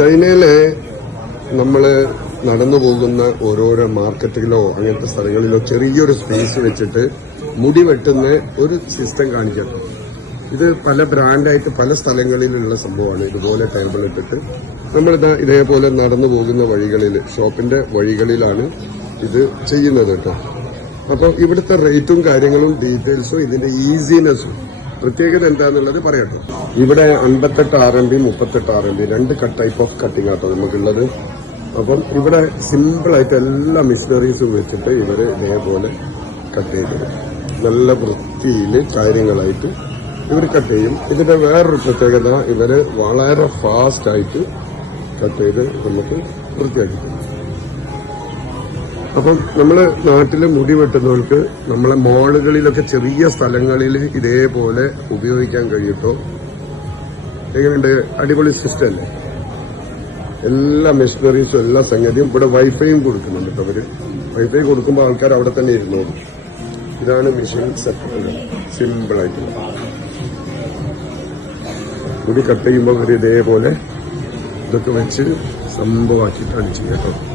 ചൈനയിലെ നമ്മൾ നടന്നു പോകുന്ന ഓരോരോ മാർക്കറ്റുകളോ അങ്ങനത്തെ സ്ഥലങ്ങളിലോ ചെറിയൊരു സ്പേസ് വെച്ചിട്ട് മുടി വെട്ടുന്ന ഒരു സിസ്റ്റം കാണിക്കണം ഇത് പല ബ്രാൻഡായിട്ട് പല സ്ഥലങ്ങളിലുള്ള സംഭവമാണ്. ഇതുപോലെ ടേബിൾ ഇട്ടിട്ട് നമ്മൾ ഇതേപോലെ നടന്നു പോകുന്ന വഴികളിൽ ഷോപ്പിന്റെ വഴികളിലാണ് ഇത് ചെയ്യുന്നത് കേട്ടോ. അപ്പോൾ ഇവിടുത്തെ റേറ്റും കാര്യങ്ങളും ഡീറ്റെയിൽസും ഇതിന്റെ ഈസിനെസ്സും പ്രത്യേകത എന്താന്നുള്ളത് പറയട്ടെ. ഇവിടെ അൻപത്തെട്ട് ആർ എം ബി മുപ്പത്തെട്ട് ആർ എം ബി രണ്ട് ടൈപ്പ് ഓഫ് കട്ടിംഗ് ആട്ടോ നമുക്കുള്ളത്. അപ്പം ഇവിടെ സിമ്പിൾ ആയിട്ട് എല്ലാ മെഷീനറീസും വെച്ചിട്ട് ഇവർ ഇതേപോലെ കട്ട് ചെയ്തത് നല്ല വൃത്തിയിൽ കാര്യങ്ങളായിട്ട് ഇവർ കട്ട് ചെയ്യും. ഇതിന്റെ വേറൊരു പ്രത്യേകത ഇവർ വളരെ ഫാസ്റ്റ് ആയിട്ട് കട്ട് ചെയ്ത് നമുക്ക് വൃത്തിയാക്കി അപ്പം നമ്മൾ നാട്ടിൽ മുടി വെട്ടുന്നവർക്ക് നമ്മളെ മോളുകളിലൊക്കെ ചെറിയ സ്ഥലങ്ങളിൽ ഇതേപോലെ ഉപയോഗിക്കാൻ കഴിയട്ടോ എങ്ങനെയുണ്ട്? അടിപൊളി സിസ്റ്റം അല്ലേ? എല്ലാ മെഷീനറീസും എല്ലാ സംഗതിയും ഇവിടെ വൈഫൈയും കൊടുക്കുന്നുണ്ട് അവർ. വൈഫൈ കൊടുക്കുമ്പോൾ ആൾക്കാർ അവിടെ തന്നെ ഇരുന്നോളും. ഇതാണ് മെഷീൻ സെറ്റ് സിമ്പിൾ ആയിട്ടുള്ള മുടി കട്ട് ചെയ്യുമ്പോൾ ഇവർ ഇതേപോലെ ഇതൊക്കെ വെച്ച് സംഭവമാക്കിയിട്ടാണ് ചെയ്യുക കേട്ടോ.